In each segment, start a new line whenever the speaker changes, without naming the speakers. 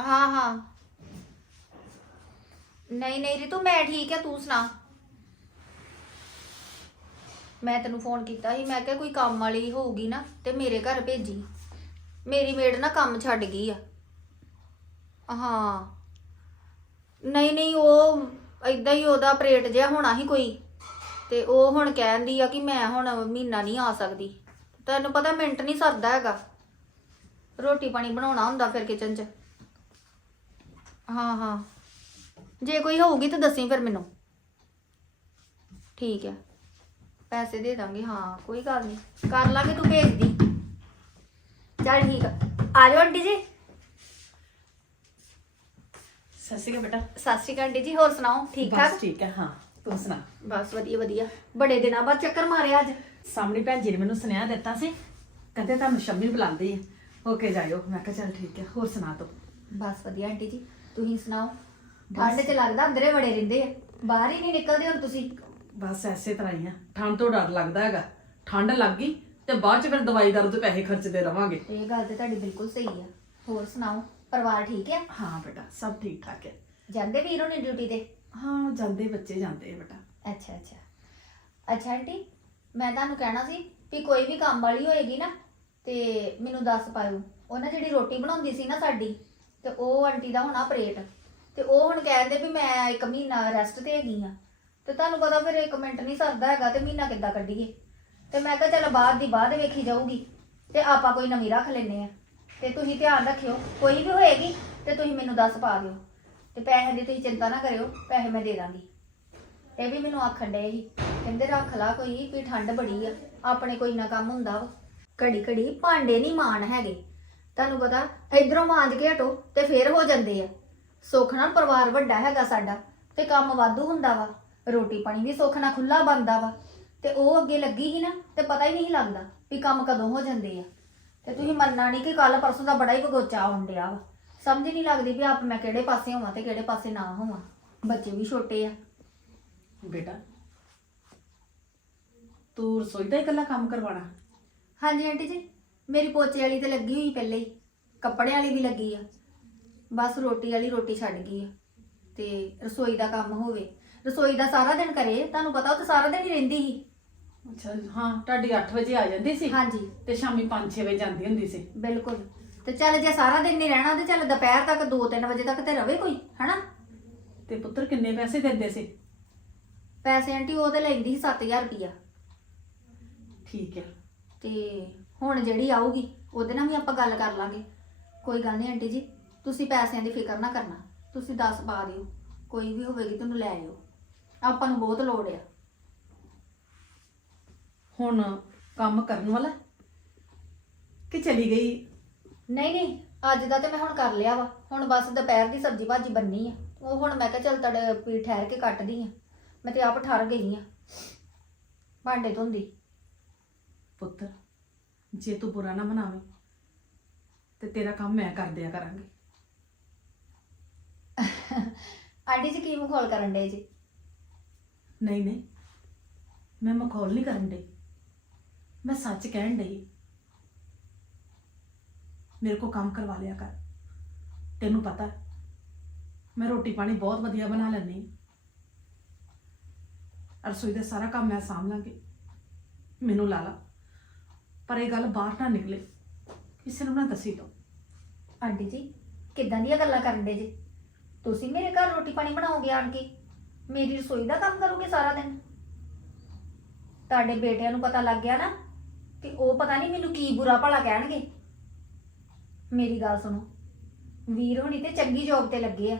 ਹਾਂ ਹਾਂ। ਨਹੀਂ ਨਹੀਂ ਰਿਤੂ, ਮੈਂ ਠੀਕ ਆ, ਤੂੰ ਸੁਣਾ। ਮੈਂ ਤੈਨੂੰ ਫੋਨ ਕੀਤਾ ਸੀ, ਮੈਂ ਕਿਹਾ ਕੋਈ ਕੰਮ ਵਾਲੀ ਹੋਊਗੀ ਨਾ, ਤੇ ਮੇਰੇ ਘਰ ਭੇਜੀ। ਮੇਰੀ ਮੇਡ ਨਾ ਕੰਮ ਛੱਡ ਗਈ ਆ। ਹਾਂ। ਨਹੀਂ ਨਹੀਂ, ਉਹ ਇਦਾਂ ਹੀ ਉਹਦਾ ਆਪਰੇਟ ਜਿਹਾ ਹੋਣਾ ਸੀ ਕੋਈ, ਤੇ ਉਹ ਹੁਣ ਕਹਿੰਦੀ ਆ ਕਿ ਮੈਂ ਹੁਣ ਮਹੀਨਾ ਨਹੀਂ ਆ ਸਕਦੀ। ਤੈਨੂੰ ਪਤਾ ਮਿੰਟ ਨਹੀਂ ਸਰਦਾ ਹੈਗਾ। ਰੋਟੀ ਪਾਣੀ ਬਣਾਉਣਾ ਹੁੰਦਾ ਫਿਰ ਕਿਚਨ 'ਚ। ਹਾਂ ਹਾਂ। ਜੇ ਕੋਈ ਹੋਊਗੀ ਤਾਂ ਦੱਸੀ ਫਿਰ ਮੈਨੂੰ। ਠੀਕ ਹੈ। ਪੈਸੇ ਦੇ ਦਾਂਗੇ ਹਾਂ ਕੋਈ ਗੱਲ ਨਹੀਂ। ਕਰ ਲਾਂਗੇ ਤੂੰ ਭੇਜ ਦੀ। ਚੱਲ ਠੀਕ ਆ। ਆ ਜਾਓ ਆਂਟੀ ਜੀ।
ਸਤਿ ਸ਼੍ਰੀ ਅਕਾਲ ਬੇਟਾ।
ਸਤਿ ਸ਼੍ਰੀ ਅਕਾਲ ਆਂਟੀ ਜੀ ਹੋਰ ਸੁਣਾਓ? ਠੀਕ ਠਾਕ
ਬਸ ਠੀਕ? ਹੈ ਹਾਂ ਤੂੰ ਸੁਣਾ।
ਬਸ ਵਧੀਆ ਵਧੀਆ। ਬੜੇ ਦਿਨਾਂ ਬਾਅਦ ਚੱਕਰ ਮਾਰਿਆ ਅੱਜ।
ਸਾਹਮਣੀ ਭੈਣ ਜੀ ਨੇ ਮੈਨੂੰ ਸੁਨੇਹਾ ਦਿੱਤਾ ਸੀ ਕਹਿੰਦੇ ਤੁਹਾਨੂੰ ਸ਼ੰਮੀ ਬੁਲਾਉਂਦੀ ਹੈ ਹੋ ਕੇ ਜਾਇਓ। ਮੈਂ ਕਿਹਾ ਚੱਲ ਠੀਕ ਹੈ ਹੋਰ ਸੁਣਾ ਤੂੰ।
ਬਸ ਵਧੀਆ ਆਂਟੀ ਜੀ। ਤੁਸੀਂ ਸੁਣਾਓ? ਠੰਡ 'ਚ ਲੱਗਦਾ ਅੰਦਰੇ ਬੜੇ ਰਹਿੰਦੇ ਆ। ਬਾਹਰ ਹੀ ਨਹੀਂ ਨਿਕਲਦੇ ਹੁਣ ਤੁਸੀਂ।
ਬਸ ਐਸੇ ਤਰ੍ਹਾਂ ਹੀ ਆ। ਠੰਡ ਤੋਂ ਡਰ ਲੱਗਦਾ ਹੈਗਾ। ਠੰਡ ਲੱਗ ਗਈ ਤੇ ਬਾਅਦ ਚ ਫਿਰ ਦਵਾਈ ਦਾਰੂ ਤੇ ਪੈਸੇ ਖਰਚਦੇ ਰਵਾਂਗੇ।
ਇਹ ਗੱਲ ਤੇ ਤੁਹਾਡੀ ਬਿਲਕੁਲ ਸਹੀ ਆ। ਹੋਰ ਸੁਣਾਓ? ਪਰਿਵਾਰ ਠੀਕ ਹੈ
ਹਾਂ ਬੇਟਾ ਸਭ ਠੀਕ ਠਾਕ ਹੈ
ਜਾਂਦੇ ਵੀਰ ਹੋਣੀ ਡਿਊਟੀ ਤੇ?
ਹਾਂ ਜਾਂਦੇ ਬੱਚੇ ਜਾਂਦੇ ਆ ਬੇਟਾ।
ਅੱਛਾ ਅੱਛਾ। ਅੱਛਾ ਆਂਟੀ ਮੈਂ ਤੁਹਾਨੂੰ ਕਹਿਣਾ ਸੀ ਵੀ ਕੋਈ ਵੀ ਕੰਮ ਵਾਲੀ ਹੋਏਗੀ ਨਾ ਤੇ ਮੈਨੂੰ ਦੱਸ ਪਾਇਓ। ਉਹ ਨਾ ਜਿਹੜੀ ਰੋਟੀ ਬਣਾਉਂਦੀ ਸੀ ਨਾ ਸਾਡੀ ਤੇ ਉਹ ਆਂਟੀ ਦਾ ਹੋਣਾ ਆਪਰੇਟ ਤੇ ਉਹ ਹੁਣ ਕਹਿੰਦੇ ਵੀ ਮੈਂ ਇੱਕ ਮਹੀਨਾ ਰੈਸਟ ਤੇ ਹੈਗੀ ਆ। ਤੇ ਤੁਹਾਨੂੰ ਪਤਾ ਫਿਰ ਇੱਕ ਮਿੰਟ ਨਹੀਂ ਸਰਦਾ ਹੈਗਾ ਤੇ ਮਹੀਨਾ ਕਿੱਦਾਂ ਕੱਢੀਏ। ਤੇ ਮੈਂ ਕਿਹਾ ਚੱਲ ਬਾਅਦ ਦੀ ਬਾਅਦ ਵੇਖੀ ਜਾਊਗੀ। ਤੇ ਆਪਾਂ ਕੋਈ ਨਵੀਂ ਰੱਖ ਲੈਨੇ ਆ। ਤੇ ਤੁਸੀਂ ਧਿਆਨ ਰੱਖਿਓ, ਕੋਈ ਵੀ ਹੋਏਗੀ ਤੇ ਤੁਸੀਂ ਮੈਨੂੰ ਦੱਸ ਪਾ ਦਿਓ। ਤੇ ਪੈਸੇ ਦੀ ਤੁਸੀਂ ਚਿੰਤਾ ਨਾ ਕਰਿਓ, ਪੈਸੇ ਮੈਂ ਦੇ ਦਾਂਗੀ। ਇਹ ਵੀ ਮੈਨੂੰ ਆਖਣ ਡਏ ਸੀ। ਕਹਿੰਦੇ ਰੱਖ ਲਾ ਕੋਈ, ਵੀ ਠੰਡ ਬੜੀ ਆ। ਆਪਣੇ ਕੋਈ ਨਾ ਕੰਮ ਹੁੰਦਾ ਵਾ। ਘੜੀ ਘੜੀ ਭਾਂਡੇ ਨਹੀਂ ਮਾਣ ਹੈਗੇ। ਤੁਹਾਨੂੰ ਪਤਾ ਇਧਰੋਂ ਮਾਂਜ ਕੇ ਹਟੋ ਤੇ ਫੇਰ ਹੋ ਜਾਂਦੇ ਆ। ਸੁੱਖ ਨਾਲ ਪਰਿਵਾਰ ਵੱਡਾ ਹੈਗਾ ਸਾਡਾ ਤੇ ਕੰਮ ਵਾਧੂ ਹੁੰਦਾ ਵਾ। ਰੋਟੀ ਪਾਣੀ ਵੀ ਸੁੱਖ ਨਾਲ ਖੁੱਲਾ ਬਣਦਾ ਵਾ। ਤੇ ਉਹ ਅੱਗੇ ਲੱਗੀ ਸੀ ਨਾ ਤੇ ਪਤਾ ਹੀ ਨਹੀਂ ਲੱਗਦਾ ਵੀ ਕੰਮ ਕਦੋਂ ਹੋ ਜਾਂਦੇ ਆ। ਤੇ ਤੁਸੀਂ ਮੰਨਣਾ ਨਹੀਂ ਕਿ ਕੱਲ ਪਰਸੋਂ ਦਾ ਬੜਾ ਹੀ ਬਗੋਚਾ ਆਉਣ ਡਿਆ ਵਾ। ਸਮਝ ਨਹੀਂ ਲੱਗਦੀ ਵੀ ਆਪ ਮੈਂ ਕਿਹੜੇ ਪਾਸੇ ਹੋਵਾਂ ਤੇ ਕਿਹੜੇ ਪਾਸੇ ਨਾ ਹੋਵਾਂ। ਬੱਚੇ ਵੀ ਛੋਟੇ ਆ।
ਬੇਟਾ ਤੂੰ ਰਸੋਈ ਦਾ ਇਕੱਲਾ ਕੰਮ ਕਰਵਾਉਣਾ?
ਹਾਂਜੀ ਆਂਟੀ ਜੀ। ਮੇਰੀ ਪੋਚੇ ਵਾਲੀ ਤੇ ਲੱਗੀ ਹੋਈ ਪਹਿਲੇ ਹੀ ਕੱਪੜੇ ਵਾਲੀ ਵੀ ਲੱਗੀ ਆ। ਬਸ ਰੋਟੀ ਵਾਲੀ ਰੋਟੀ ਛੱਡ ਗਈ ਆ ਤੇ ਰਸੋਈ ਦਾ ਕੰਮ ਹੋਵੇ। ਰਸੋਈ ਦਾ ਸਾਰਾ ਦਿਨ ਕਰੇ ਤੁਹਾਨੂੰ ਪਤਾ ਉਹ ਤਾਂ ਸਾਰਾ ਦਿਨ ਹੀ ਰਹਿੰਦੀ ਸੀ।
ਅੱਛਾ ਹਾਂ ਤੁਹਾਡੀ 8 ਵਜੇ ਆ ਜਾਂਦੀ ਸੀ?
ਹਾਂਜੀ।
ਤੇ ਸ਼ਾਮੀ 5-6 ਵਜੇ ਜਾਂਦੀ ਹੁੰਦੀ ਸੀ?
ਬਿਲਕੁਲ। ਤੇ ਚੱਲ ਜੇ ਸਾਰਾ ਦਿਨ ਨਹੀਂ ਰਹਿਣਾ ਤੇ ਚੱਲ ਦੁਪਹਿਰ ਤੱਕ 2-3 ਵਜੇ ਤੱਕ ਤੇ ਰਵੇ ਕੋਈ ਹਨਾ?
ਤੇ ਪੁੱਤਰ ਕਿੰਨੇ ਪੈਸੇ ਦਿੰਦੇ ਸੀ?
ਪੈਸੇ ਆਂਟੀ ਉਹ ਤੇ ਲੈਂਦੀ ਸੀ 7000 ਰੁਪਿਆ
ਠੀਕ ਹੈ।
ਤੇ ਹੁਣ ਜਿਹੜੀ ਆਊਗੀ ਉਹਦੇ ਨਾਲ ਵੀ ਆਪਾਂ ਗੱਲ ਕਰ ਲਾਂਗੇ। ਕੋਈ ਗੱਲ ਨਹੀਂ ਆਂਟੀ ਜੀ ਤੁਸੀਂ ਪੈਸਿਆਂ ਦੀ ਫਿਕਰ ਨਾ ਕਰਨਾ। ਤੁਸੀਂ ਦੱਸ ਪਾ ਦਿਓ ਕੋਈ ਵੀ ਹੋਵੇਗੀ ਤੁਹਾਨੂੰ ਲੈ ਆਇਓ। ਆਪਾਂ ਨੂੰ ਬਹੁਤ ਲੋੜ ਆ।
ਹੁਣ ਕੰਮ ਕਰਨ ਵਾਲਾ ਕਿ ਚਲੀ ਗਈ?
ਨਹੀਂ ਨਹੀਂ ਅੱਜ ਦਾ ਤੇ ਮੈਂ ਹੁਣ ਕਰ ਲਿਆ ਵਾ। ਹੁਣ ਬਸ ਦੁਪਹਿਰ ਦੀ ਸਬਜ਼ੀ ਭਾਜੀ ਬੰਨੀ ਆ। ਉਹ ਹੁਣ ਮੈਂ ਕਿਹਾ ਚੱਲ ਤੜ ਪੀ ਠਹਿਰ ਕੇ ਕੱਟਦੀ ਆ। ਮੈਂ ਤੇ ਆਪ ਠਰ ਗਈ ਆ। ਭਾਂਡੇ ਧੋਂਦੀ।
ਪੁੱਤਰ ਜੇ ਤੂੰ ਬੁਰਾ ਨਾ ਮਨਾਵੇਂ ਤੇ ਤੇਰਾ ਕੰਮ ਮੈਂ ਕਰ ਦਿਆ ਕਰਾਂਗੀ।
ਆਂਟੀ ਜੀ ਕੀ ਮਖੌਲ ਕਰਨ ਡੇ ਜੀ?
ਨਹੀਂ ਨਹੀਂ ਮੈਂ ਮਖੌਲ ਨਹੀਂ ਕਰਨ ਡਈ। ਮੈਂ ਸੱਚ ਕਹਿਣ ਡਈ ਮੇਰੇ ਕੋ ਕੰਮ ਕਰਵਾ ਲਿਆ ਕਰ। ਤੈਨੂੰ ਪਤਾ ਮੈਂ ਰੋਟੀ ਪਾਣੀ ਬਹੁਤ ਵਧੀਆ ਬਣਾ ਲੈਂਦੀ। ਰਸੋਈ ਦਾ ਸਾਰਾ ਕੰਮ ਮੈਂ ਸਾਂਭ ਲਾਂਗੀ। ਮੈਨੂੰ ਲਾ ਲਾ। ਪਰ ਇਹ ਗੱਲ ਬਾਹਰ ਨਾ ਨਿਕਲੇ। ਕਿਸੇ ਨੂੰ ਨਾ ਦੱਸੀ ਤੋ।
ਆਂਟੀ ਜੀ, ਕਿੱਦਾਂ ਦੀਆਂ ਗੱਲਾਂ ਕਰਨ ਡੇ ਜੀ? ਤੁਸੀਂ ਮੇਰੇ ਘਰ ਰੋਟੀ ਪਾਣੀ ਬਣਾਓਗੇ ਆਣ ਕੇ? ਮੇਰੀ ਰਸੋਈ ਦਾ ਕੰਮ ਕਰੋਗੇ ਸਾਰਾ ਦਿਨ? ਤੁਹਾਡੇ ਬੇਟਿਆਂ ਨੂੰ ਪਤਾ ਲੱਗ ਗਿਆ ਨਾ ਕਿ ਉਹ ਪਤਾ ਨਹੀਂ ਮੈਨੂੰ ਕੀ ਬੁਰਾ ਭਲਾ ਕਹਿਣਗੇ। ਮੇਰੀ ਗੱਲ ਸੁਣੋ, ਵੀਰ ਹੋਣੀ ਤੇ ਚੰਗੀ ਜੌਬ ਤੇ ਲੱਗੇ ਆ।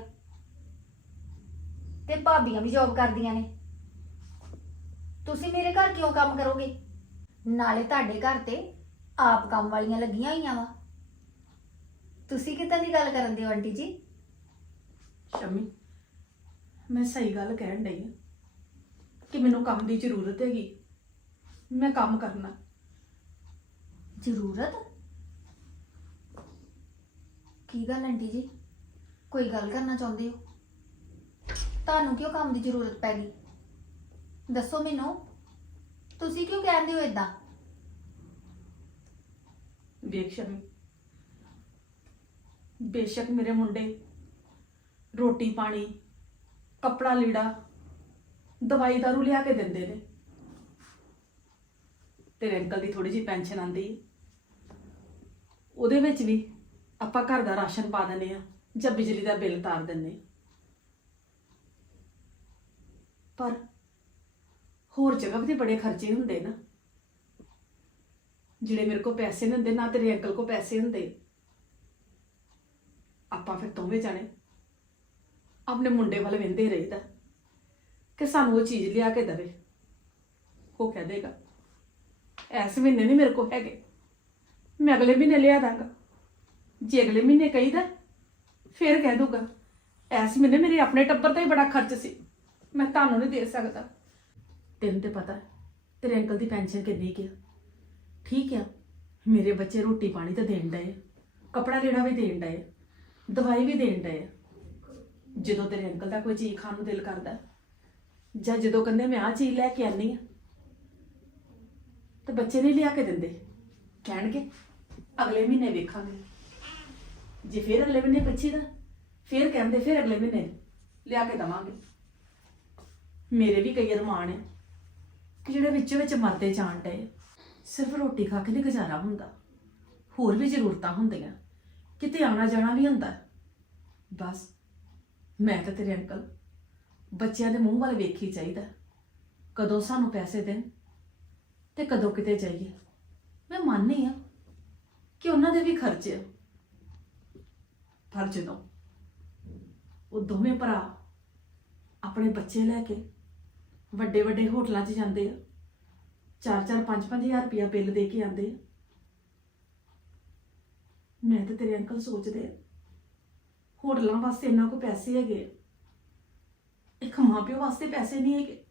ਤੇ ਭਾਬੀਆਂ ਵੀ ਜੌਬ ਕਰਦੀਆਂ ਨੇ। ਤੁਸੀਂ ਮੇਰੇ ਘਰ ਕਿਉਂ ਕੰਮ ਕਰੋਗੇ? ਨਾਲੇ ਤੁਹਾਡੇ ਘਰ ਤੇ ਆਪ ਕੰਮ ਵਾਲੀਆਂ ਲੱਗੀਆਂ ਹੋਈਆਂ ਵਾ। ਤੁਸੀਂ ਕਿੱਦਾਂ ਦੀ ਗੱਲ ਕਰਨ ਦੇ ਹੋ ਆਂਟੀ ਜੀ?
ਸ਼ਮੀ ਮੈਂ ਸਹੀ ਗੱਲ ਕਹਿਣ ਡਈ ਹਾਂ ਕਿ ਮੈਨੂੰ ਕੰਮ ਦੀ ਜ਼ਰੂਰਤ ਹੈਗੀ। ਮੈਂ ਕੰਮ ਕਰਨਾ।
ਜ਼ਰੂਰਤ? ਕੀ ਗੱਲ ਆਂਟੀ ਜੀ? ਕੋਈ ਗੱਲ ਕਰਨਾ ਚਾਹੁੰਦੇ ਹੋ? ਤੁਹਾਨੂੰ ਕਿਉਂ ਕੰਮ ਦੀ ਜ਼ਰੂਰਤ ਪੈ ਗਈ? ਦੱਸੋ ਮੈਨੂੰ। ਤੁਸੀਂ ਕਿਉਂ ਕਹਿੰਦੇ ਹੋ ਇਦਾਂ
ਵੇਖ ਸ਼ਮੀ ਬੇਸ਼ੱਕ ਮੇਰੇ ਮੁੰਡੇ, ਰੋਟੀ ਪਾਣੀ, ਕੱਪੜਾ ਲੀੜਾ, ਦਵਾਈ ਦਾਰੂ ਲਿਆ ਕੇ ਦਿੰਦੇ ਨੇ। ਤੇਰੇ ਅੰਕਲ ਦੀ ਥੋੜੀ ਜਿਹੀ ਪੈਨਸ਼ਨ ਆਂਦੀ ਉਹਦੇ ਵਿੱਚ ਵੀ ਆਪਾਂ ਘਰ ਦਾ ਰਾਸ਼ਨ ਪਾ ਦਿੰਦੇ ਆ ਜਾਂ ਬਿਜਲੀ ਦਾ ਬਿੱਲ ਤਾਰ ਦਿੰਦੇ ਪਰ ਹੋਰ ਜਗ੍ਹਾ ਤੇ ਬੜੇ ਖਰਚੇ ਹੁੰਦੇ ਨਾ। ਜਿਹੜੇ ਮੇਰੇ ਕੋਲ ਪੈਸੇ ਨਹੀਂ ਹੁੰਦੇ, ਨਾ ਤੇਰੇ ਅੰਕਲ ਕੋਲ ਪੈਸੇ ਹੁੰਦੇ। ਆਪਾਂ ਫਿਰ ਦੋਵੇਂ ਜਾਣੇ ਆਪਣੇ ਮੁੰਡੇ ਵੱਲ ਵੇਂਦੇ ਰਹੀਦਾ ਕਿ ਸਾਨੂੰ ਉਹ ਚੀਜ਼ ਲਿਆ ਕੇ ਦੇਵੇ। ਉਹ ਕਹਿ ਦੇਗਾ ਐਸ ਮਹੀਨੇ ਨਹੀਂ ਮੇਰੇ ਕੋਲ ਹੈਗੇ, ਮੈਂ ਅਗਲੇ ਮਹੀਨੇ ਲਿਆ ਦਾਂਗਾ। ਜੇ ਅਗਲੇ ਮਹੀਨੇ ਕਹੀਦਾ ਫਿਰ ਕਹਿ ਦੂਗਾ ਐਸ ਮਹੀਨੇ ਮੇਰੇ ਆਪਣੇ ਟੱਬਰ ਦਾ ਹੀ ਬੜਾ ਖਰਚ ਸੀ, ਮੈਂ ਤੁਹਾਨੂੰ ਨਹੀਂ ਦੇ ਸਕਦਾ। ਤੈਨੂੰ ਤੇ ਪਤਾ ਹੈ, ਤੇਰੇ ਅੰਕਲ ਦੀ ਪੈਨਸ਼ਨ ਕਿੰਨੀ ਕੀ ਠੀਕ ਆ ਮੇਰੇ ਬੱਚੇ ਰੋਟੀ ਪਾਣੀ ਤਾਂ ਦੇਣ ਡਏ ਆ, ਕੱਪੜਾ ਲੀੜਾ ਵੀ ਦੇਣ ਡਏ ਆ, ਦਵਾਈ ਵੀ ਦੇਣ ਡਏ ਆ। ਜਦੋਂ ਤੇਰੇ ਅੰਕਲ ਦਾ ਕੋਈ ਚੀਜ਼ ਖਾਣ ਨੂੰ ਦਿਲ ਕਰਦਾ ਜਾਂ ਜਦੋਂ ਕਹਿੰਦੇ ਮੈਂ ਆਹ ਚੀਜ਼ ਲੈ ਕੇ ਆਨੀ ਆ ਤੇ ਬੱਚੇ ਨਹੀਂ ਲਿਆ ਕੇ ਦਿੰਦੇ। ਕਹਿਣਗੇ ਅਗਲੇ ਮਹੀਨੇ ਵੇਖਾਂਗੇ। ਜੇ ਫਿਰ ਅਗਲੇ ਮਹੀਨੇ ਪੁੱਛੀਦਾ ਫਿਰ ਕਹਿੰਦੇ ਫਿਰ ਅਗਲੇ ਮਹੀਨੇ ਲਿਆ ਕੇ ਦਵਾਂਗੇ। ਮੇਰੇ ਵੀ ਕਈ ਅਰਮਾਨ ਹੈ ਕਿ ਜਿਹੜੇ ਵਿੱਚੋਂ ਵਿੱਚ ਮਰਦੇ ਜਾਣ ਡਏ ਸਿਰਫ ਰੋਟੀ ਖਾ ਕੇ ਨਹੀਂ ਗੁਜ਼ਾਰਾ ਹੁੰਦਾ। ਹੋਰ ਵੀ ਜ਼ਰੂਰਤਾਂ ਹੁੰਦੀਆਂ। ਕਿਤੇ ਆਉਣਾ ਜਾਣਾ ਵੀ ਹੁੰਦਾ। ਬਸ, ਮੈਂ ਤਾਂ ਤੇਰੇ ਅੰਕਲ ਬੱਚਿਆਂ ਦੇ ਮੂੰਹ ਵੱਲ ਵੇਖੀ ਚਾਹੀਦਾ। ਕਦੋਂ ਸਾਨੂੰ ਪੈਸੇ ਦੇਣ ਤੇ ਕਦੋਂ ਕਿਤੇ ਜਾਈਏ। ਮੈਂ ਮੰਨਨੀ ਆ ਕਿ ਉਹਨਾਂ ਦੇ ਵੀ ਖਰਚੇ ਆ। ਪਰ ਜਦੋਂ ਉਹ ਦੋਵੇਂ ਭਰਾ ਆਪਣੇ ਬੱਚੇ ਲੈ ਕੇ ਵੱਡੇ ਵੱਡੇ ਹੋਟਲਾਂ 'ਚ ਜਾਂਦੇ ਆ। 4-4 5-5 ਹਜ਼ਾਰ ਰੁਪਇਆ ਬਿੱਲ ਦੇ ਕੇ ਆਉਂਦੇ ਆ। ਮੈਂ ਤੇ ਤੇਰੇ ਅੰਕਲ ਸੋਚਦੇ ਆ, ਹੋਟਲਾਂ ਵਾਸਤੇ ਇੰਨਾ ਕੋ ਪੈਸੇ ਹੈਗੇ ਆ। ਇੱਕ ਮਾਂ ਪਿਓ ਵਾਸਤੇ ਪੈਸੇ ਨਹੀਂ ਹੈਗੇ।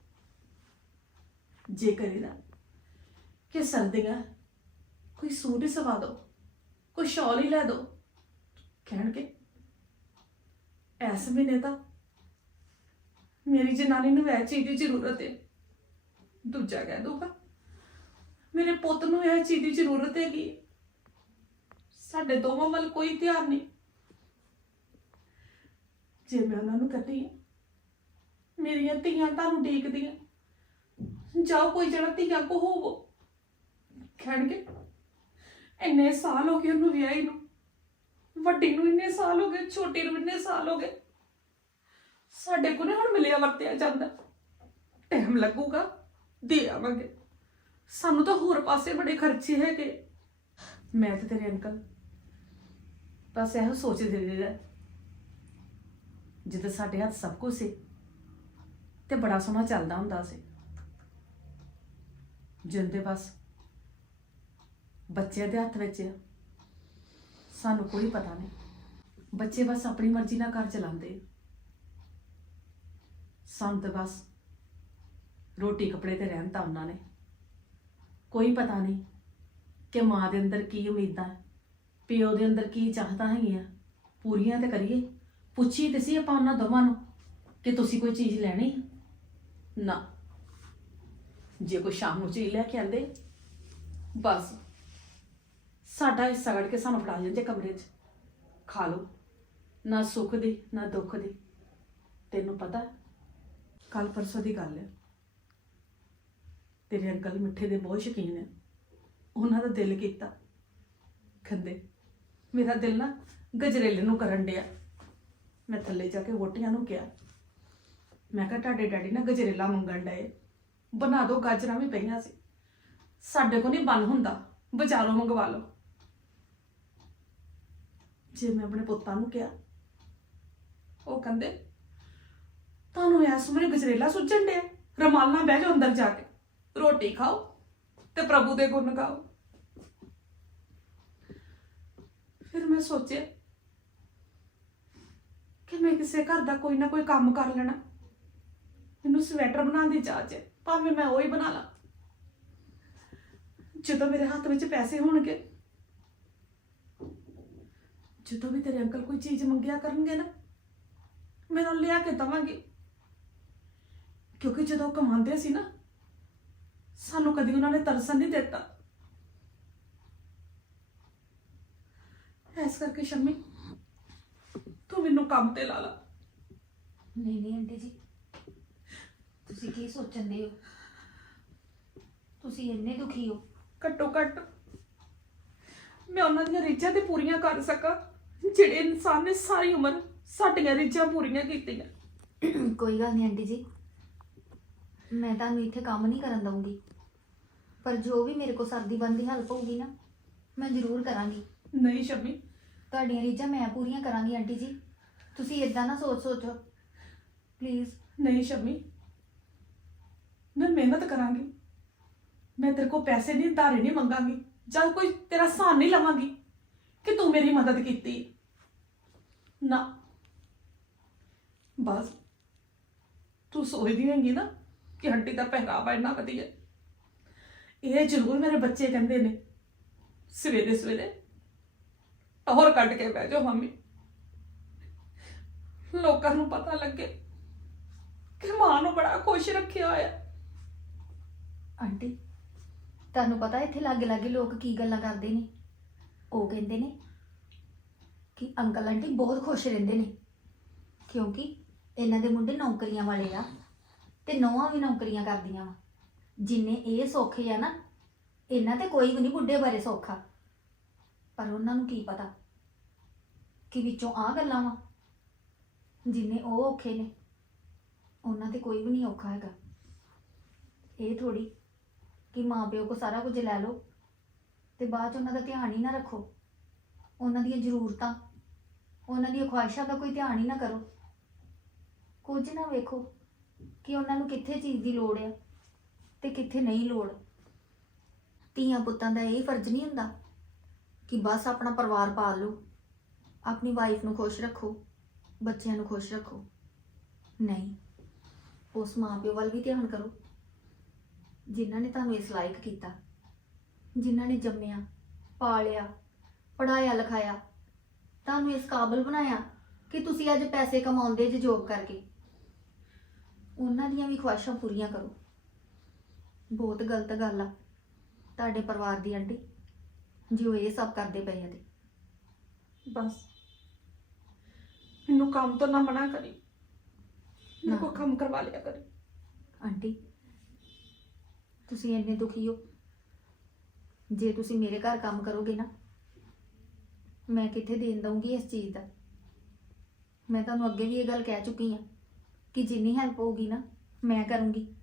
ਜੇ ਕਰੀਦਾ ਕਿ ਸਰਦੀਆਂ ਕੋਈ ਸੂਟ ਹੀ ਸਵਾ ਦੋ, ਕੋਈ ਸ਼ਾਲ ਹੀ ਲੈ ਦੋ। ਕਹਿਣਗੇ ਐਸ ਮਹੀਨੇ ਤਾਂ ਮੇਰੀ ਜਨਾਨੀ ਨੂੰ ਇਹ ਚੀਜ਼ ਦੀ ਜ਼ਰੂਰਤ ਹੈ। ਦੂਜਾ ਕਹਿ ਦੂਗਾ ਮੇਰੇ ਪੁੱਤ ਨੂੰ ਇਹ ਚੀਜ਼ ਦੀ ਜ਼ਰੂਰਤ ਹੈਗੀ ਸਾਡੇ ਦੋਵਾਂ ਵੱਲ ਕੋਈ ਧਿਆਨ ਨਹੀਂ। ਜੇ ਮੈਂ ਉਹਨਾਂ ਨੂੰ ਕਹਦੀ ਮੇਰੀਆਂ ਧੀਆਂ ਤੁਹਾਨੂੰ ਡੀਕਦੀਆਂ, ਜਾਓ ਕੋਈ ਜਣਾ ਧੀਆਂ ਕੋ ਹੋਵੋ। ਕਹਿਣਗੇ, ਇੰਨੇ ਸਾਲ ਹੋ ਗਏ ਉਹਨੂੰ ਵਿਆਹੀ ਨੂੰ, ਵੱਡੀ ਨੂੰ ਇੰਨੇ ਸਾਲ ਹੋ ਗਏ, ਛੋਟੀ ਨੂੰ ਇੰਨੇ ਸਾਲ ਹੋ ਗਏ। ਸਾਡੇ ਕੋਲ ਹੁਣ ਮਿਲਿਆ ਵਰਤਿਆ ਜਾਂਦਾ। ਟਾਈਮ ਲੱਗੂਗਾ, ਦੇ ਆਵਾਂਗੇ। ਸਾਨੂੰ ਤਾਂ ਹੋਰ ਪਾਸੇ ਬੜੇ ਖਰਚੇ ਹੈਗੇ। ਮੈਂ ਤੇ ਤੇਰੇ ਅੰਕਲ ਬਸ ਇਹੋ ਸੋਚਦੇ ਰਹਿੰਦਾ ਜਦੋਂ ਸਾਡੇ ਹੱਥ ਸਭ ਕੁਝ ਸੀ ਤੇ ਬੜਾ ਸੋਹਣਾ ਚੱਲਦਾ ਹੁੰਦਾ ਸੀ। ਜਿੰਦੇ ਬਸ ਬੱਚੇ ਦੇ ਹੱਥ ਵਿੱਚ ਆ। ਸਾਨੂੰ ਕੋਈ ਪਤਾ ਨਹੀਂ। ਬੱਚੇ ਬਸ ਆਪਣੀ ਮਰਜ਼ੀ ਨਾਲ ਘਰ ਚਲਾਉਂਦੇ ਆ। ਸਾਨੂੰ ਤਾਂ ਬਸ ਰੋਟੀ ਕੱਪੜੇ ਤੇ ਰਹਿਣ ਤਾਂ ਉਹਨਾਂ ਨੇ। ਕੋਈ ਪਤਾ ਨਹੀਂ ਕਿ ਮਾਂ ਦੇ ਅੰਦਰ ਕੀ ਉਮੀਦਾਂ, ਪਿਓ ਦੇ ਅੰਦਰ ਕੀ ਚਾਹਤਾਂ ਹੈਗੀਆਂ। ਪੂਰੀਆਂ ਤੇ ਕਰੀਏ। ਪੁੱਛੀ ਤੇ ਸੀ ਆਪਾਂ ਉਹਨਾਂ ਦੋਵਾਂ ਨੂੰ ਕਿ ਤੁਸੀਂ ਕੋਈ ਚੀਜ਼ ਲੈਣੀ ਹੈ? ਨਾ। ਜੇ ਕੋਈ ਸ਼ਾਮ ਨੂੰ ਚੀਜ਼ ਲੈ ਕੇ ਆਂਦੇ, ਬਸ। ਸਾਡਾ ਹਿੱਸਾ ਕੱਢ ਕੇ ਸਾਨੂੰ ਫੜਾ ਜਾਂਦੇ ਕਮਰੇ 'ਚ। ਖਾ ਲਓ। ਨਾ ਸੁੱਖ ਦੀ, ਨਾ ਦੁੱਖ ਦੀ। ਤੈਨੂੰ ਪਤਾ ਕੱਲ ਪਰਸੋਂ ਦੀ ਗੱਲ ਹੈ। ਤੇਰੇ ਅੰਕਲ ਮਿੱਠੇ ਦੇ ਬਹੁਤ ਸ਼ੌਕੀਨ ਹੈ। ਉਹਨਾਂ ਦਾ ਦਿਲ ਕੀਤਾ। ਖੰਦੇ, ਮੇਰਾ ਦਿਲ ਨਾ ਗਜਰੇਲੇ ਨੂੰ ਕਰਨ ਡਿਆ। ਮੈਂ ਥੱਲੇ ਜਾ ਕੇ ਵੋਟੀਆਂ ਨੂੰ ਕਿਹਾ। ਮੈਂ ਕਿਹਾ, ਤੁਹਾਡੇ ਡੈਡੀ ਨਾ ਗਜਰੇਲਾ ਮੰਗਣ ਡਏ। ਬਣਾ ਦਿਓ ਗਾਜਰਾਂ ਵੀ ਪਈਆਂ ਸੀ। ਸਾਡੇ ਕੋਲ ਨਹੀਂ ਬਣ ਹੁੰਦਾ। ਬਾਜ਼ਾਰੋਂ ਮੰਗਵਾ ਲਓ। ਜੇ ਮੈਂ ਆਪਣੇ ਪੁੱਤਾਂ ਨੂੰ ਕਿਹਾ, ਉਹ ਕਹਿੰਦੇ ਤੁਹਾਨੂੰ ਐਸ ਮੇਰੇ ਗਜਰੇਲਾ ਸੁੱਜਣ ਡਿਆ। ਰਮਾਲ ਨਾਲ ਬਹਿ ਜਾਓ ਅੰਦਰ ਜਾ ਕੇ। ਰੋਟੀ ਖਾਓ ਤੇ ਪ੍ਰਭੂ ਦੇ ਗੁਣ ਗਾਓ। ਫਿਰ ਮੈਂ ਸੋਚਿਆ ਕਿ ਮੈਂ ਕਿਸੇ ਘਰ ਦਾ ਕੋਈ ਨਾ ਕੋਈ ਕੰਮ ਕਰ ਲੈਣਾ। ਮੈਨੂੰ ਸਵੈਟਰ ਬਣਾਉਣ ਦੀ ਜਾਚ ਹੈ। ਭਾਵੇਂ ਮੈਂ ਉਹੀ ਬਣਾ ਲਾਂ। ਜਦੋਂ ਮੇਰੇ ਹੱਥ ਵਿੱਚ ਪੈਸੇ ਹੋਣਗੇ, ਜਦੋਂ ਵੀ ਤੇਰੇ ਅੰਕਲ ਕੋਈ ਚੀਜ਼ ਮੰਗਿਆ ਕਰਨਗੇ ਨਾ, ਮੈਂ ਉਹਨਾਂ ਲਿਆ ਕੇ ਦਵਾਂਗੀ। ਕਿਉਂਕਿ ਜਦੋਂ ਉਹ ਕਮਾਉਂਦੇ ਸੀ ਨਾ ਸਾਨੂੰ ਕਦੀ ਉਹਨਾਂ ਨੇ ਤਰਸਨ ਨਹੀਂ ਦਿੱਤਾ। ਇਸ ਕਰਕੇ ਸ਼ਮੀ ਤੂੰ ਮੈਨੂੰ ਕੰਮ ਤੇ ਲਾ ਲਾ।
ਨਹੀਂ ਨਹੀਂ ਆਂਟੀ ਜੀ। ਤੁਸੀਂ ਕੀ ਸੋਚਣਦੇ ਹੋ? ਤੁਸੀਂ ਇੰਨੇ ਦੁਖੀ ਹੋ।
ਘੱਟੋ ਘੱਟ ਮੈਂ ਉਹਨਾਂ ਦੀਆਂ ਰੀਝਾਂ ਤੇ ਪੂਰੀਆਂ ਕਰ ਸਕਾਂ ਜਿਹੜੇ ਇਨਸਾਨ ਨੇ ਸਾਰੀ ਉਮਰ ਸਾਡੀਆਂ ਰੀਝਾਂ ਪੂਰੀਆਂ ਕੀਤੀਆਂ।
ਕੋਈ ਗੱਲ ਨਹੀਂ ਆਂਟੀ ਜੀ। ਮੈਂ ਤੁਹਾਨੂੰ ਇੱਥੇ ਕੰਮ ਨਹੀਂ ਕਰਨ ਦਊਂਗੀ। ਪਰ ਜੋ ਵੀ ਮੇਰੇ ਕੋਲ ਸਰਦੀ ਬੰਦੀ ਹੈਲਪ ਹੋਊਗੀ ਨਾ ਮੈਂ ਜ਼ਰੂਰ ਕਰਾਂਗੀ।
ਨਹੀਂ ਸ਼ਮੀ।
ਤੁਹਾਡੀਆਂ ਰੀਝਾਂ ਮੈਂ ਪੂਰੀਆਂ ਕਰਾਂਗੀ ਆਂਟੀ ਜੀ। ਤੁਸੀਂ ਇਦਾਂ ਨਾ ਸੋਚ ਸੋਚੋ। ਪਲੀਜ਼
ਨਹੀਂ ਸ਼ਮੀ। ਮੈਂ ਮਿਹਨਤ ਕਰਾਂਗੀ। ਮੈਂ ਤੇਰੇ ਕੋਲ ਪੈਸੇ ਨਹੀਂ ਧਾਰੇ ਨਹੀਂ ਮੰਗਾਂਗੀ। ਜਾਂ ਕੋਈ ਤੇਰਾ ਸਾਨ ਨਹੀਂ ਲਵਾਂਗੀ ਕਿ ਤੂੰ ਮੇਰੀ ਮਦਦ ਕੀਤੀ। ਨਾ। ਬਸ। ਤੂੰ ਸੋਚਦੀ ਹੋਏਂਗੀ ਨਾ ਕਿ ਆਂਟੀ ਦਾ ਪਹਿਰਾਵਾ ਇੰਨਾ ਵਧੀਆ ਇਹ ਜ਼ਰੂਰ ਮੇਰੇ ਬੱਚੇ ਕਹਿੰਦੇ ਨੇ, ਸਵੇਰੇ ਸਵੇਰੇ ਹੋਰ ਕੱਢ ਕੇ ਬਹਿ ਜਾਓ ਮੰਮੀ। ਲੋਕਾਂ ਨੂੰ ਪਤਾ ਲੱਗੇ ਕਿ ਮਾਂ ਨੂੰ ਬੜਾ ਖੁਸ਼ ਰੱਖਿਆ ਹੋਇਆ।
ਆਂਟੀ, ਤੁਹਾਨੂੰ ਪਤਾ ਇੱਥੇ ਲਾਗੇ ਲਾਗੇ ਲੋਕ ਕੀ ਗੱਲਾਂ ਕਰਦੇ ਨੇ? ਉਹ ਕਹਿੰਦੇ ਨੇ ਕਿ ਅੰਕਲ ਆਂਟੀ ਬਹੁਤ ਖੁਸ਼ ਰਹਿੰਦੇ ਨੇ, ਕਿਉਂਕਿ ਇਹਨਾਂ ਦੇ ਮੁੰਡੇ ਨੌਕਰੀਆਂ ਵਾਲੇ ਆ। ਤੇ ਨੌਵਾਂ ਵੀ ਨੌਕਰੀਆਂ ਕਰਦੀਆਂ ਵਾ। ਜਿੰਨੇ ਇਹ ਸੌਖੇ ਆ ਨਾ, ਇਹਨਾਂ ਤੇ ਕੋਈ ਵੀ ਨਹੀਂ ਬੁੱਢੇ ਬਾਰੇ ਸੌਖਾ। ਪਰ ਉਹਨਾਂ ਨੂੰ ਕੀ ਪਤਾ ਕਿ ਵਿੱਚੋਂ ਆ ਗੱਲਾਂ ਵਾ, ਜਿੰਨੇ ਉਹ ਔਖੇ ਨੇ, ਉਹਨਾਂ ਤੇ ਕੋਈ ਵੀ ਨਹੀਂ ਔਖਾ ਹੈਗਾ। ਇਹ ਥੋੜੀ ਕਿ ਮਾਂ ਪਿਓ ਕੋ ਸਾਰਾ ਕੁਝ ਲੈ ਲਓ ਤੇ ਬਾਅਦ ਚ ਉਹਨਾਂ ਦਾ ਧਿਆਨ ਹੀ ਨਾ ਰੱਖੋ। ਉਹਨਾਂ ਦੀਆਂ ਜ਼ਰੂਰਤਾਂ, ਉਹਨਾਂ ਦੀਆਂ ਖੁਆਇਸ਼ਾਂ ਦਾ ਕੋਈ ਧਿਆਨ ਹੀ ਨਾ ਕਰੋ। ਕੁਝ ਨਾ ਵੇਖੋ। ਕਿ ਉਹਨਾਂ ਨੂੰ ਕਿੱਥੇ ਚੀਜ਼ ਦੀ ਲੋੜ ਆ ਤੇ ਕਿੱਥੇ ਨਹੀਂ ਲੋੜ। ਧੀਆਂ ਪੁੱਤਾਂ ਦਾ ਇਹ ਫਰਜ਼ ਨਹੀਂ ਹੁੰਦਾ ਕਿ ਬਸ ਆਪਣਾ ਪਰਿਵਾਰ ਪਾਲ ਲਓ, ਆਪਣੀ ਵਾਈਫ ਨੂੰ ਖੁਸ਼ ਰੱਖੋ, ਬੱਚਿਆਂ ਨੂੰ ਖੁਸ਼ ਰੱਖੋ। ਨਹੀਂ, ਉਸ ਮਾਂ ਪਿਓ ਵੱਲ ਵੀ ਧਿਆਨ ਕਰੋ। ਜਿਨ੍ਹਾਂ ਨੇ ਤੁਹਾਨੂੰ ਇਸ ਲਾਇਕ ਕੀਤਾ, ਜਿਨ੍ਹਾਂ ਨੇ ਜੰਮਿਆ, ਪਾਲਿਆ ਪੜਾਇਆ ਲਿਖਾਇਆ, ਤੁਹਾਨੂੰ ਇਸ ਕਾਬਲ ਬਣਾਇਆ ਕਿ ਤੁਸੀਂ ਅੱਜ ਪੈਸੇ ਕਮਾਉਂਦੇ ਜੇ ਜੋਬ ਕਰਕੇ। ਉਹਨਾਂ ਦੀਆਂ ਵੀ ਖੁਆਇਸ਼ਾਂ ਪੂਰੀਆਂ ਕਰੋ। ਬਹੁਤ ਗਲਤ ਗੱਲ ਆ ਤੁਹਾਡੇ ਪਰਿਵਾਰ ਦੀ ਆਂਟੀ ਜੋ ਇਹ ਸਭ ਕਰਦੇ ਪਏ ਆ ਤੇ।
ਬਸ। ਮੈਨੂੰ ਕੰਮ ਤੋਂ ਨਾ ਮਨਾ ਕਰੀ। ਮੇਰੇ
ਨਾ।
ਕੋ ਕੰਮ ਕਰਵਾ ਲਿਆ ਕਰੀ।
ਆਂਟੀ ਤੁਸੀਂ ਇੰਨੇ ਦੁਖੀ ਹੋ? ਜੇ ਤੁਸੀਂ ਮੇਰੇ ਘਰ ਕੰਮ ਕਰੋਗੇ ਨਾ ਮੈਂ ਕਿੱਥੇ ਦੇਣ ਦਊਂਗੀ ਇਸ ਚੀਜ਼ ਦਾ? ਮੈਂ ਤੁਹਾਨੂੰ ਅੱਗੇ ਵੀ ਇਹ ਗੱਲ ਕਹਿ ਚੁੱਕੀ ਹਾਂ ਕਿ ਜਿੰਨੀ ਹੈਲਪ ਹੋਊਗੀ ਨਾ, ਮੈਂ ਕਰੂੰਗੀ।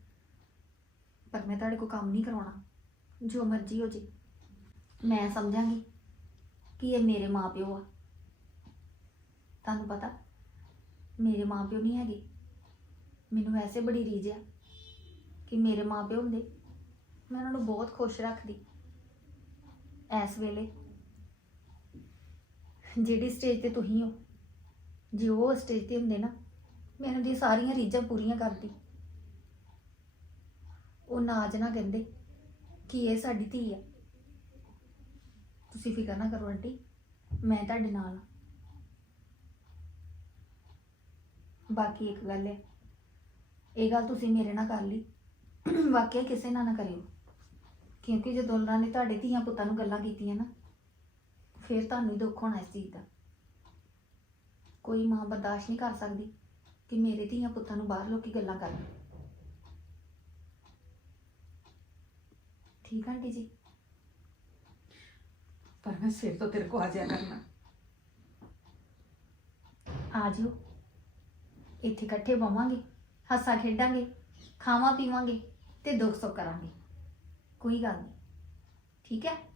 ਪਰ ਮੈਂ ਤੁਹਾਡੇ ਕੋਲ ਕੰਮ ਨਹੀਂ ਕਰਾਉਣਾ। ਜੋ ਮਰਜ਼ੀ ਹੋ ਜੇ। ਮੈਂ ਸਮਝਾਂਗੀ ਕਿ ਇਹ ਮੇਰੇ ਮਾਪਿਓ ਆ। ਤੁਹਾਨੂੰ ਪਤਾ, ਮੇਰੇ ਮਾਪਿਓ ਨਹੀਂ ਹੈਗੇ। ਮੈਨੂੰ ਵੈਸੇ ਬੜੀ ਰੀਝ ਆ ਕਿ ਮੇਰੇ ਮਾਪਿਓ ਹੁੰਦੇ, ਮੈਂ ਉਹਨਾਂ ਨੂੰ ਬਹੁਤ ਖੁਸ਼ ਰੱਖਦੀ। ਇਸ ਵੇਲੇ ਜਿਹੜੀ ਸਟੇਜ ਤੇ ਤੁਸੀਂ ਹੋ, ਜੇ ਉਹ ਸਟੇਜ ਤੇ ਹੁੰਦੇ ਨਾ ਮੈਂ ਉਹਨਾਂ ਦੀਆਂ ਸਾਰੀਆਂ ਰੀਝਾਂ ਪੂਰੀਆਂ ਕਰਦੀ। ਉਹ ਨਾਜ ਨਾ ਕਹਿੰਦੇ ਕਿ ਇਹ ਸਾਡੀ ਧੀ ਆ। ਤੁਸੀਂ ਫਿਕਰ ਨਾ ਕਰੋ ਆਂਟੀ, ਮੈਂ ਤੁਹਾਡੇ ਨਾਲ ਆ। ਬਾਕੀ ਇੱਕ ਗੱਲ ਹੈ, ਇਹ ਗੱਲ ਤੁਸੀਂ ਮੇਰੇ ਨਾਲ ਕਰ ਲਈ। ਵਾਕਿਆ ਕਿਸੇ ਨਾਲ ਨਾ ਕਰਿਓ। ਕਿਉਂਕਿ ਜਦੋਂ ਉਹਨਾਂ ਨੇ ਤੁਹਾਡੇ ਧੀਆਂ ਪੁੱਤਾਂ ਨੂੰ ਗੱਲਾਂ ਕੀਤੀਆਂ ਨਾ, ਫਿਰ ਤੁਹਾਨੂੰ ਹੀ ਦੁੱਖ ਹੋਣਾ ਇਸ ਚੀਜ਼ ਦਾ। ਕੋਈ ਮਾਂ ਬਰਦਾਸ਼ਤ ਨਹੀਂ ਕਰ ਸਕਦੀ। ਕਿ ਮੇਰੇ ਧੀਆਂ ਪੁੱਤਾਂ ਨੂੰ ਬਾਹਰ ਲੋਕੀ ਗੱਲਾਂ ਕਰਨ ਠੀਕ ਆ ਆਂਟੀ ਜੀ?
ਪਰ ਮੈਂ ਸਿਰ ਤੋਂ ਤੇਰੇ ਕੋ ਆ ਜਾਇਆ ਕਰਨਾ।
ਆ ਜਿਓ। ਇੱਥੇ ਇਕੱਠੇ ਬਵਾਂਗੇ ਹੱਸਾ ਖੇਡਾਂਗੇ ਖਾਵਾਂ ਪੀਵਾਂਗੇ ਤੇ ਦੁੱਖ ਸੁੱਖ ਕਰਾਂਗੇ। ਕੋਈ ਗੱਲ ਨਹੀਂ। ਠੀਕ ਹੈ